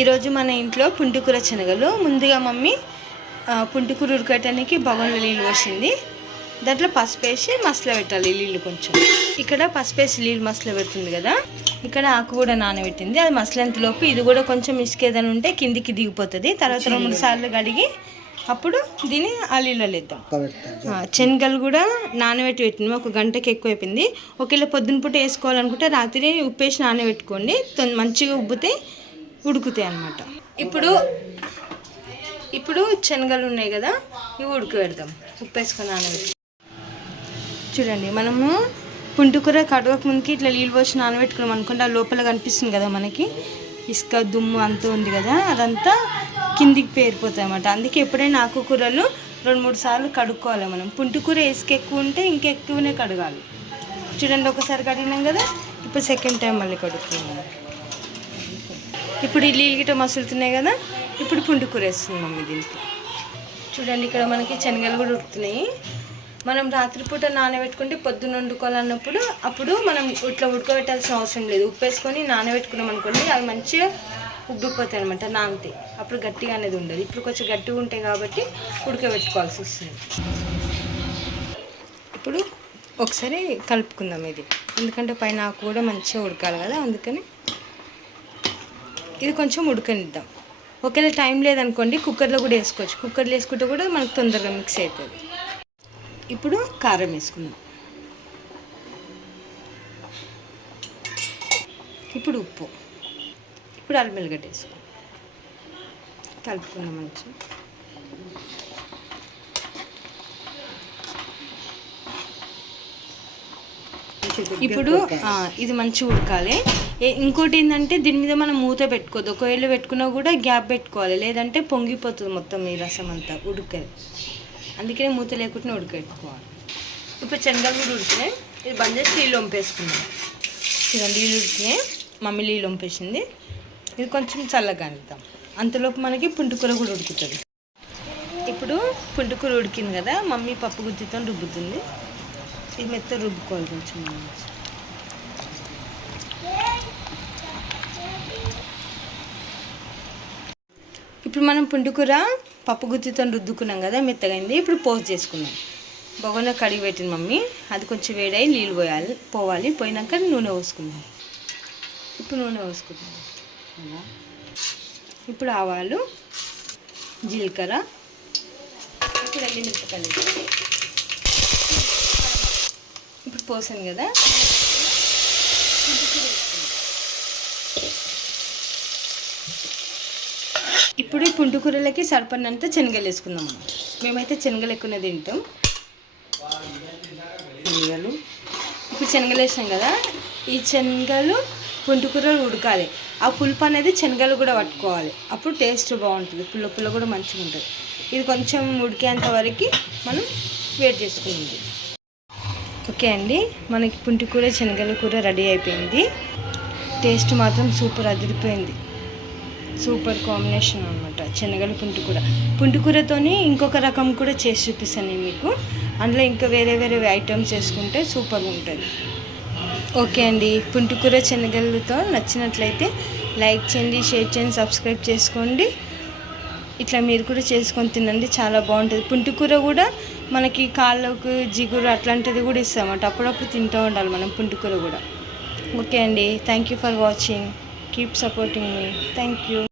ఈరోజు మన ఇంట్లో పుంటికూర శనగలు. ముందుగా మమ్మీ పుంటికూర ఉడకటానికి బగోన్లో నీళ్ళు పోసింది. దాంట్లో పసుపు వేసి మసలు పెట్టాలి నీళ్ళు కొంచెం. ఇక్కడ పసుపు వేసి నీళ్ళు మసలు పెడుతుంది కదా, ఇక్కడ ఆకు కూడా నానబెట్టింది. అది మసలంతలోపు ఇది కూడా కొంచెం ఇసుక ఏదైనా ఉంటే కిందికి దిగిపోతుంది. తర్వాత 2-3 సార్లు కడిగి అప్పుడు దీన్ని ఆ నీళ్ళలో వేద్దాం. శనగలు కూడా నానబెట్టి పెట్టింది, 1 గంటకి ఎక్కువ అయిపోయింది. ఒకవేళ పొద్దున పూట వేసుకోవాలనుకుంటే రాత్రి ఉప్పేసి నానబెట్టుకోండి, మంచిగా ఉబ్బితే ఉడుకుతాయి అన్నమాట. ఇప్పుడు శనగలు ఉన్నాయి కదా, ఇవి ఉడకబెడదాం ఉప్పు వేసుకొని నానబెట్టి. చూడండి, మనము పుంటికూర కడవక ముందుకి ఇట్లా నీళ్ళు పోసి నానబెట్టుకున్నాం అనుకుంటే ఆ లోపల కనిపిస్తుంది కదా మనకి ఇసుక దుమ్ము అంతా ఉంది కదా, అదంతా కిందికి పేరిపోతాయి అన్నమాట. అందుకే ఎప్పుడైనా ఆకుకూరలు 2-3 సార్లు కడుక్కోవాలి మనం. పుంటికూర ఇసుక ఎక్కువ ఉంటే ఇంకెక్కువనే కడగాలి. చూడండి, ఒకసారి కడిగినాం కదా, ఇప్పుడు సెకండ్ టైం మళ్ళీ కడుక్కున్నాం. ఇప్పుడు ఈ నీళ్ళు గిట్ట మసులుతున్నాయి కదా, ఇప్పుడు పుంటికూర వేస్తుంది మమ్మీ దీనికి. చూడండి, ఇక్కడ మనకి శనగలు కూడా ఉడుకుతున్నాయి. మనం రాత్రిపూట నానబెట్టుకుంటే పొద్దున్న వండుకోవాలన్నప్పుడు అప్పుడు మనం ఇట్లా ఉడకబెట్టాల్సిన అవసరం లేదు. ఉప్పు వేసుకొని నానబెట్టుకున్నాం అనుకోండి, అవి మంచిగా ఉబ్బిపోతాయి అనమాట, నానితే. అప్పుడు గట్టిగా అనేది ఉండదు. ఇప్పుడు కొంచెం గట్టిగా ఉంటాయి కాబట్టి ఉడకబెట్టుకోవాల్సి వస్తుంది. ఇప్పుడు ఒకసారి కలుపుకుందాం ఇది, ఎందుకంటే పైన ఆకు కూడా మంచిగా ఉడకాలి కదా, అందుకని ఇది కొంచెం ఉడకనిద్దాం. ఒకవేళ టైం లేదనుకోండి కుక్కర్లో కూడా వేసుకోవచ్చు. కుక్కర్లో వేసుకుంటే కూడా మనకు తొందరగా మిక్స్ అవుతుంది. ఇప్పుడు కారం వేసుకుందాం. ఇప్పుడు ఉప్పు, ఇప్పుడు అల్లం వెల్లిగడ్డ వేసుకుందాం, కలుపుకుందాం మంచిగా. ఇప్పుడు ఇది మంచిగా ఉడకాలి. ఇంకోటి ఏంటంటే దీని మీద మనం మూత పెట్టుకోవద్దు. ఒకవేళ పెట్టుకున్నా కూడా గ్యాప్ పెట్టుకోవాలి, లేదంటే పొంగిపోతుంది మొత్తం ఈ రసం అంతా ఉడకదు. అందుకనే మూత లేకుండా ఉడకెట్టుకోవాలి. ఇప్పుడు శనగలు కూడా ఉడికినాయి, ఇది బంద్ చేసి నీళ్ళు వంపేసుకున్నాం. చూడండి, నీళ్ళు ఉడికినాయి, మమ్మీ నీళ్ళు వంపేసింది. ఇది కొంచెం చల్లగా అనిద్దాం, అంతలోపు మనకి పుంటికూర కూడా ఉడుకుతుంది. ఇప్పుడు పుంటికూర ఉడికింది కదా, మమ్మీ పప్పు గుత్తితో రుబ్బుతుంది. ఇది మెత్త రుబ్బుకోవాలి కొంచెం. ఇప్పుడు మనం పుంటికూర పప్పు గుత్తితో రుద్దుకున్నాం కదా, మెత్తగైంది. ఇప్పుడు పోస్ట్ చేసుకున్నాం. బగోన్లో కడిగి పెట్టింది మమ్మీ, అది కొంచెం వేడై నీళ్ళు పోవాలి. పోయినాక నూనె పోసుకుందాం. ఇప్పుడు నూనె పోసుకుందాం. ఇప్పుడు ఆవాలు, జీలకర్ర, ఇప్పుడు ఎండుమిరపకాయలు. ఇప్పుడు పోసాను కదా, ఇప్పుడు ఈ పుంటికూరలకి సరిపడినంత శనగలు వేసుకుందాం. మేమైతే శనగలు ఎక్కువ తింటాం. ఇప్పుడు శనగలు వేసాం కదా, ఈ శనగలు పుంటికూరలు ఉడకాలి. ఆ పులుపు అనేది శనగలు కూడా పట్టుకోవాలి, అప్పుడు టేస్ట్ బాగుంటుంది. పుల్ల కూడా మంచిగా ఉంటుంది. ఇది కొంచెం ఉడికేంత వరకు మనం వెయిట్ చేసుకుంది. ఓకే అండి, మనకి పుంటికూర శనగల కూర రెడీ అయిపోయింది. టేస్ట్ మాత్రం సూపర్ అదిరిపోయింది. సూపర్ కాంబినేషన్ అనమాట శనగలు పుంటికూరతోని. ఇంకొక రకం కూడా చేసి చూపిస్తాను నేను మీకు. అందులో ఇంకా వేరే ఐటమ్స్ చేసుకుంటే సూపర్గా ఉంటుంది. ఓకే అండి, పుంటికూర శనగలతో నచ్చినట్లయితే లైక్ చేయండి, షేర్ చేయండి, సబ్స్క్రైబ్ చేసుకోండి. ఇట్లా మీరు కూడా చేసుకొని తినండి, చాలా బాగుంటుంది. పుంటికూర కూడా మనకి కాళ్ళకు జిగురు అట్లాంటిది కూడా ఇస్తామన్నమాట. అప్పుడప్పుడు తింటూ ఉండాలి మనం పుంటికూర కూడా. ఓకే అండి, thank you for watching. Keep supporting me. Thank you.